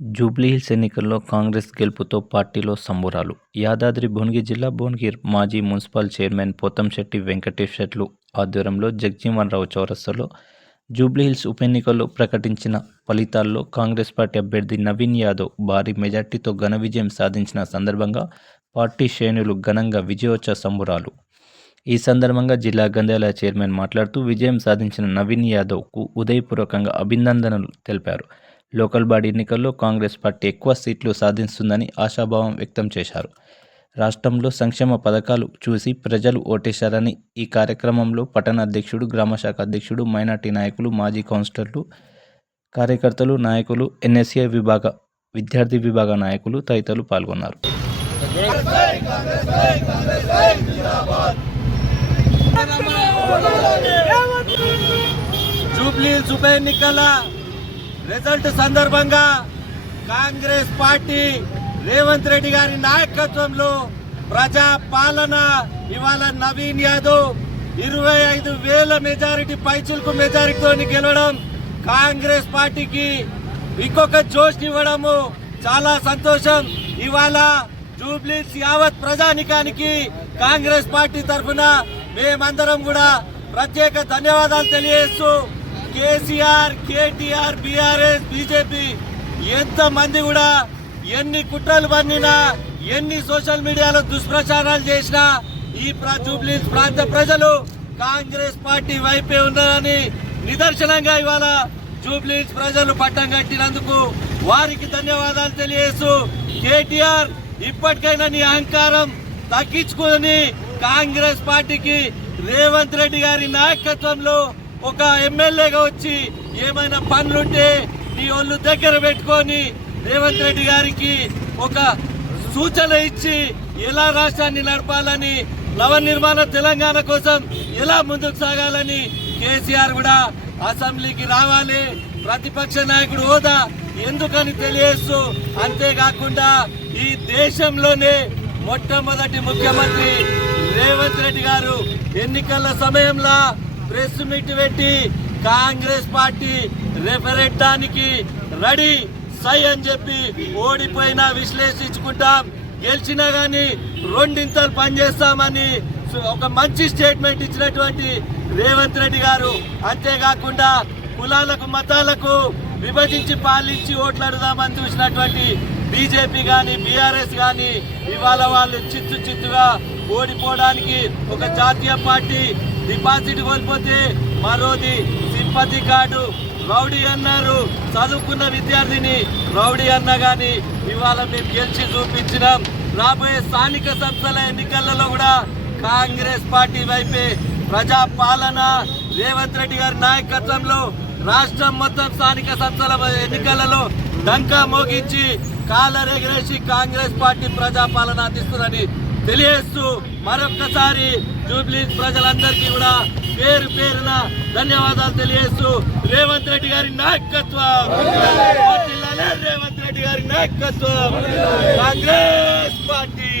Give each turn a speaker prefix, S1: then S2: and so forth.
S1: జూబ్లీహిల్స్ ఎన్నికల్లో కాంగ్రెస్ గెలుపుతో పార్టీలో సంబురాలు. యాదాద్రి భువనగిరి జిల్లా భువనగిరి మాజీ మున్సిపల్ చైర్మన్ పోతంశెట్టి శెట్లు ఆధ్వర్యంలో జగజీవన్రావు చౌరస్తాలో జూబ్లీహిల్స్ ఉప ఎన్నికల్లో ప్రకటించిన ఫలితాల్లో కాంగ్రెస్ పార్టీ అభ్యర్థి నవీన్ యాదవ్ భారీ మెజార్టీతో ఘన విజయం సాధించిన సందర్భంగా పార్టీ శ్రేణులు ఘనంగా విజయోత్సవ సంబురాలు. ఈ సందర్భంగా జిల్లా గంధాల చైర్మన్ మాట్లాడుతూ విజయం సాధించిన నవీన్ యాదవ్కు ఉదయపూర్వకంగా అభినందనలు తెలిపారు. లోకల్ బాడీ ఎన్నికల్లో కాంగ్రెస్ పార్టీ ఎక్కువ సీట్లు సాధిస్తుందని ఆశాభావం వ్యక్తం చేశారు. రాష్ట్రంలో సంక్షేమ పథకాలు చూసి ప్రజలు ఓటేశారని ఈ కార్యక్రమంలో పట్టణ అధ్యక్షుడు గ్రామశాఖ అధ్యక్షుడు మైనార్టీ నాయకులు మాజీ కౌన్సిలర్లు కార్యకర్తలు నాయకులు ఎన్ఎస్ఏ విభాగ విద్యార్థి విభాగ నాయకులు తదితరులు పాల్గొన్నారు.
S2: జూబ్లీ ఉప ఎన్నికల రిజల్ట్ సందర్భంగా కాంగ్రెస్ పార్టీ రేవంత్ రెడ్డి గారి నాయకత్వంలో ప్రజా పాలన ఇవాళ నవీన్ యాదవ్ ఇరవై ఐదు వేల మెజారిటీ పైచులకు మెజారిటీతో గెలవడం కాంగ్రెస్ పార్టీకి ఇంకొక జోష్ ఇవ్వడము చాలా సంతోషం. ఇవాళ జూబ్లీస్ యావత్ ప్రజానికానికి కాంగ్రెస్ పార్టీ తరఫున మేమందరం కూడా ప్రత్యేక ధన్యవాదాలు తెలియజేస్తూ కేసీఆర్ కేటీఆర్ బీఆర్ఎస్ బీజేపీ ఎంత మంది కూడా ఎన్ని కుట్రలు పన్నినా ఎన్ని సోషల్ మీడియాలో దుష్ప్రచారాలు చేసినా ఈ ప్ర- జూబ్లీస్ ప్రాంత ప్రజలు కాంగ్రెస్ పార్టీ వైపే ఉన్నారని నిదర్శనంగా ఇవాళ జూబ్లీస్ ప్రజలు పట్టం కట్టినందుకు వారికి ధన్యవాదాలు తెలియజేస్తూ కేటీఆర్ ఇప్పటికైనా నీ అహంకారం తగ్గించుకుని కాంగ్రెస్ పార్టీకి రేవంత్ రెడ్డి గారి నాయకత్వంలో ఒక ఎమ్మెల్యేగా వచ్చి ఏమైనా పనులుంటే నీ ఒళ్ళు దగ్గర పెట్టుకొని రేవంత్ రెడ్డి గారికి ఒక సూచన ఇచ్చి ఎలా రాష్ట్రాన్ని నడపాలని నవ నిర్మాణ తెలంగాణ కోసం ఎలా ముందుకు సాగాలని కేసీఆర్ కూడా అసెంబ్లీకి రావాలి. ప్రతిపక్ష నాయకుడు హోదా ఎందుకని తెలియస్తూ అంతేకాకుండా ఈ దేశంలోనే మొట్టమొదటి ముఖ్యమంత్రి రేవంత్ రెడ్డి గారు ఎన్నికల సమయంలో ప్రెస్ మీట్ పెట్టి కాంగ్రెస్ పార్టీ రెఫరెండానికి రెడీ సై అని చెప్పి ఓడిపోయినా విశ్లేషించుకుంటాం. గెలిచినా గాని రెండింతలు పనిచేస్తామని ఒక మంచి స్టేట్మెంట్ ఇచ్చినటువంటి రేవంత్ రెడ్డి గారు. అంతేకాకుండా కులాలకు మతాలకు విభజించి పాలించి ఓట్లాడుదామని చూసినటువంటి బీజేపీ కానీ బీఆర్ఎస్ కానీ ఇవాళ వాళ్ళు చిత్తు చిత్తుగా ఓడిపోవడానికి ఒక జాతీయ పార్టీ డిపాజిట్ కోల్పోతే మరోది సింపతి కార్డు. రౌడీ అన్నారు. చదువుకున్న విద్యార్థిని రౌడీ అన్న కానీ ఇవాళ మేము గెలిచి చూపించినాం. రాబోయే స్థానిక సంస్థల ఎన్నికలలో కూడా కాంగ్రెస్ పార్టీ వైపే ప్రజా పాలన రేవంత్ రెడ్డి గారి నాయకత్వంలో రాష్ట్రం మొత్తం స్థానిక సంస్థల ఎన్నికలలో డంకా మోగించి కాలరెగరేసి కాంగ్రెస్ పార్టీ ప్రజా పాలన అందిస్తుందని తెలియజేస్తూ మరొక్కసారి జూబ్లీ ప్రజలందరికీ కూడా పేరు పేరున ధన్యవాదాలు తెలియజేస్తూ రేవంత్ రెడ్డి గారి నాయకత్వం. రేవంత్ రెడ్డి గారి నాయకత్వం. Congress party.